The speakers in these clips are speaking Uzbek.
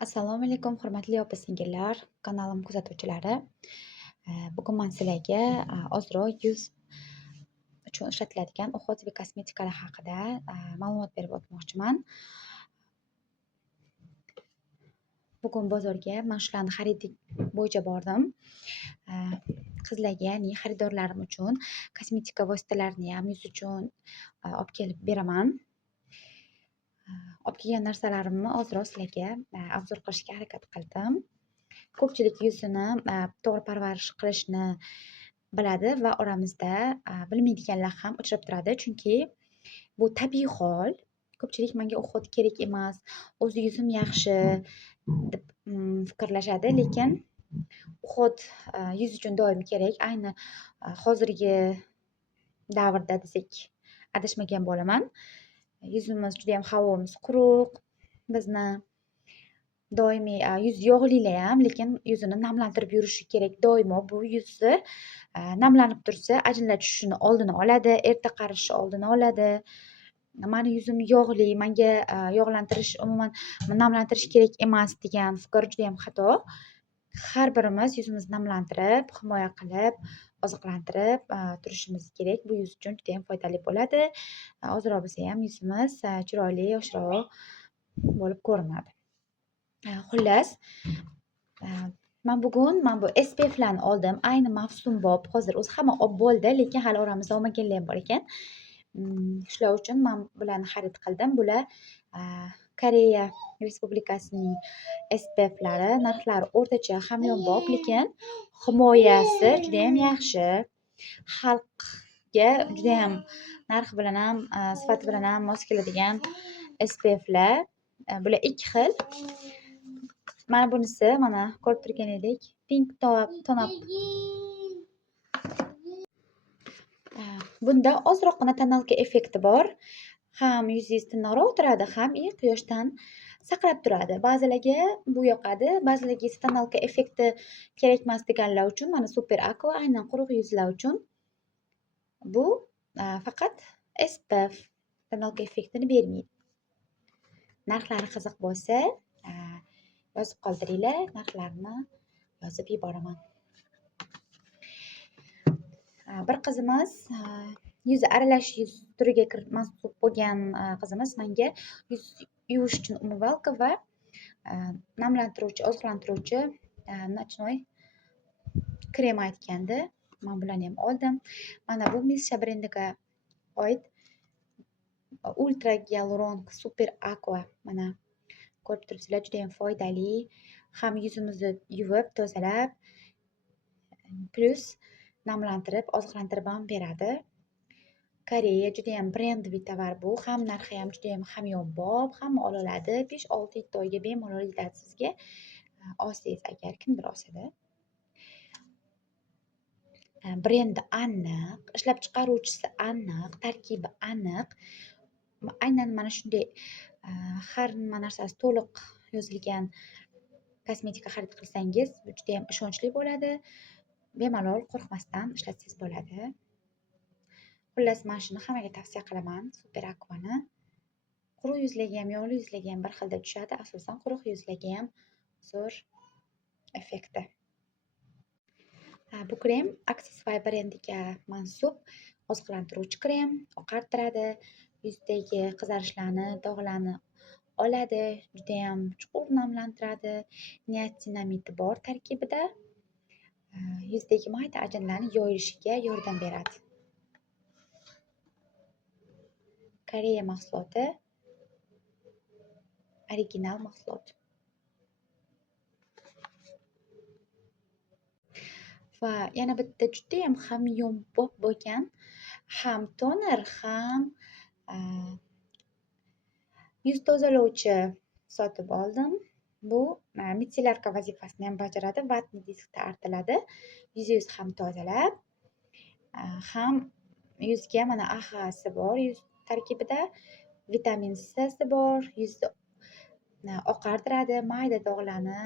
Assalomu alaykum, hurmatli opa-singillar, kanalim kuzatuvchilari. Bugun men sizlarga ozroq yuz uchun ishlatiladigan uxotli kosmetikalar haqida ma'lumot berib o'tmoqchiman. Bugun bozorga men shularni xarid bo'yicha bordim. Qizlarga, ya'ni xaridorlarim uchun kosmetika vositalarini ham yuz uchun olib kelib beraman. Olib kelgan narsalarimni ozroq sizlarga obzor qilishga harakat qildim. Ko'pchilik yuzini to'g'ri parvarish qilishni biladi va oramizda bilmaydiganlar ham uchrab turadi, chunki bu tabiiy hol. Ko'pchilik menga uxot kerak emas, o'zi yuzim yaxshi deb fikrlashadi, lekin uxot yuz uchun doim kerak. Ayni hozirgi davrda desak adashmagan bo'laman. Yuzimiz juda ham havomiz quruq, bizni doimiy yuz yog'lilar ham, lekin yuzini namlantirib yurishi kerak. Doimo bu yuzni namlanib tursa ajinlar tushishini oldini oladi, erta qarishni oldini oladi. Mani yuzim yog'li, menga yog'lantirish, umuman namlantirish kerak emas degan fikr juda ham xato. Har birimiz yuzimizni namlantirib, himoya qilib, oziqlantirib turishimiz kerak. Bu yuz uchun juda ham foydali bo'ladi. Ozroq bo'lsa ham yuzimiz chiroyli, yoshroq bo'lib ko'rinadi. Xullas, men bugun bu SPFlarni oldim. Ayni mavsum bop. Hozir o'zi hamma olib bo'ldi, lekin hali oramizda olmaganlar ham bor ekan. Shular uchun men bularni xarid qildim. Bular Koreya Respublikasining SPFlari. Narxlari o'rtacha hamyonbop, lekin himoyasi juda ham yaxshi. Xalqga juda ham narxi bilan ham, sifati bilan ham mos keladigan SPFlar. Bular ikki xil. Mana bunisi, mana ko'rib turganingdek Pink Tone Up. Bunda ozroqgina tonalka effekti bor. Ham yuzingiz tiniqroq turadi, ham quyoshdan saqlab turadi. Ba'zilarga bu yoqadi, ba'zilarga esa tonalka effekti kerak emas deganlar uchun mana Super Aqua, aynan quruq yuzlar uchun bu faqat SPF tonalka effektini bermaydi. Narxlari qiziq bo'lsa, yozib qoldiringlar, narxlarini yozib yuboraman. Bir qizimiz yuzi aralash yuz turiga mansub bo'lgan qizimiz menga yuz yuvish uchun umyvalka va namlantiruvchi, oziqlantiruvchi nochnoy krem aytgandi. Men bularni ham oldim. Mana bu Missha brendiga oid Ultra Hyaluron Super Aqua. Mana ko'rib turibsizlar, juda ham foydali. Ham yuzimizni yuvib, tozalab, plus namlantirib, oziqlantirib ham beradi. Koreya juda ham brendli tovar bu. Ham narxi ham juda ham hamyonbop, hamma ola oladi. 5-6 oyga bemalol yetadi sizga. Olsangiz agar, kimdir olsada. Brendi aniq, ishlab chiqaruvchisi aniq, tarkibi aniq. Aynan mana shunday har nima narsasi to'liq yozilgan kosmetika xarid qilsangiz, bu juda ham ishonchli bo'ladi. Bemalol qo'rqmasdan ishlatsangiz bo'ladi. Xullas, men shuni hammaga tavsiya qilaman, Super Aquani. Quruq yuzlarga ham, yog'li yuzlarga ham bir xilda tushadi, asosan quruq yuzlarga ham zo'r effekti. Bu krem Axisify brendiga mansub oziqlantiruvchi krem, oqartiradi, yuzdagi qizarishlarni, dog'larni oladi, juda ham chuqur namlantiradi. Niasinamidi bor tarkibida. Yuzdagi mayda ajinlarni yoyilishiga yordam beradi. Koreya mahsuloti, original mahsulot. Va yana bitta juda ham hamyonbop bo'lgan, ham toner, ham yuz tozalovchi sotib oldim. Bu mitsillarka vazifasini ham bajaradi. Vatni diskda artiladi. Yuzingiz ham tozalab, ham yuzga mana AHAsi bor, yuz tarkibida vitamin C'si bor, yuzni oqartiradi, mayda dog'larni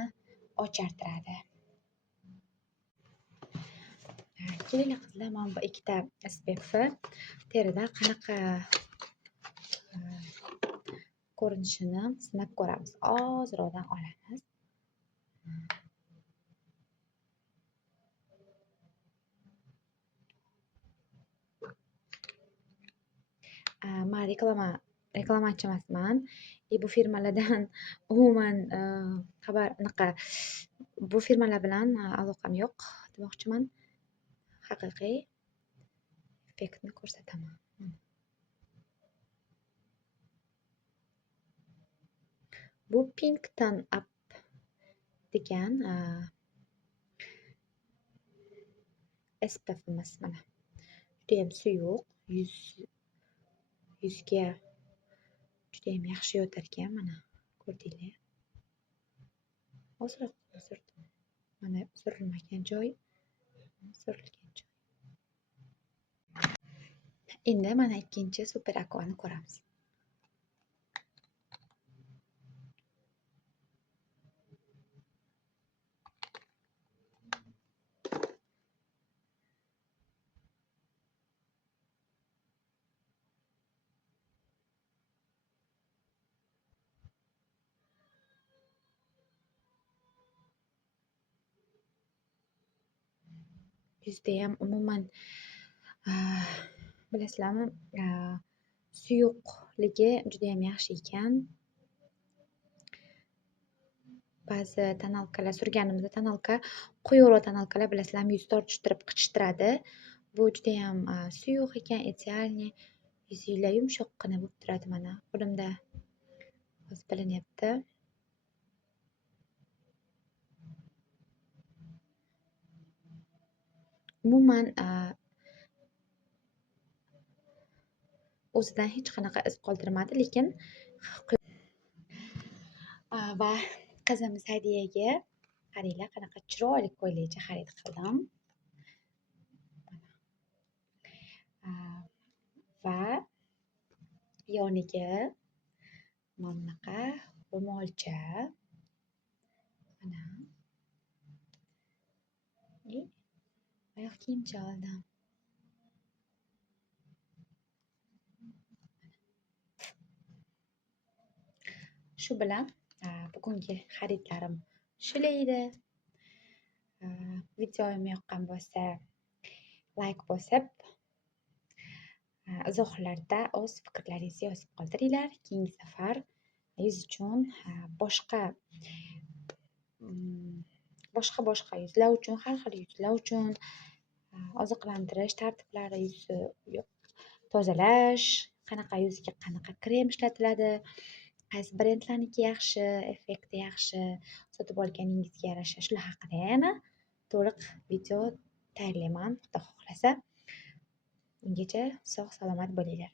ochartiradi. Kelinglar qizlar, men bu ikkita SPF terida qanaqa ko'rinishini sinab ko'ramiz. Ozroqdan olamiz. Men reklamachi emasman. Bu firmalardan umuman xabar bu firmalar bilan aloqam yo'q demoqchiman. Haqiqiy effektni ko'rsataman. Bu Pink Tone Up degan SPF'imiz mana. Judayam suyuq, yuzga judayam yaxshi yotar ekan, mana ko'rdinglar. Ozroq surdim. Mana surilmagan joy, surilgan joy. Endi mana ikkinchi Super Aqua'ni ko'ramiz. Yuzdayam umuman bilasizlarmi, suyuqligi judayam yaxshi ekan. Ba'zi tonalkalar surganimizda tonalka quyuqroq tonalkalar bilasizlarmi, yuzni tortishtirib qichishtiradi. Bu judayam suyuq ekan, idealniy. Yuzinglar yumshoqqina bo'lib turadi. Mana qo'limda hozir bilinyapti. Umuman o'zidan hech qanaqa iz qoldirmadi, lekin va qizimiz Hadiyaga qaranglar, qanaqa chiroyli ko'ylakcha xarid qildim. Va yoniga mana bunaqa ro'molcha, mana oyoq kiyimcha oldim. Shu bilan bugungi xaridlarim shular edi. Videoim yoqqan bo'lsa, like bosib, izohlarda o'z fikrlaringizni yozib qoldiringlar. Keyingi safar yuz uchun boshqa yuzlar uchun, har xil yuzlar uchun oziqlantirish tartiblari, yuzni tozalash, qanaqa yuzga qanaqa krem ishlatiladi, qaysi brendlarniki yaxshi, effekti yaxshi, sotib olganingizga yarasha shular haqida yana to'liq video tayyorlayman, xudo xohlasa. Ungacha sog' salomat bo'linglar.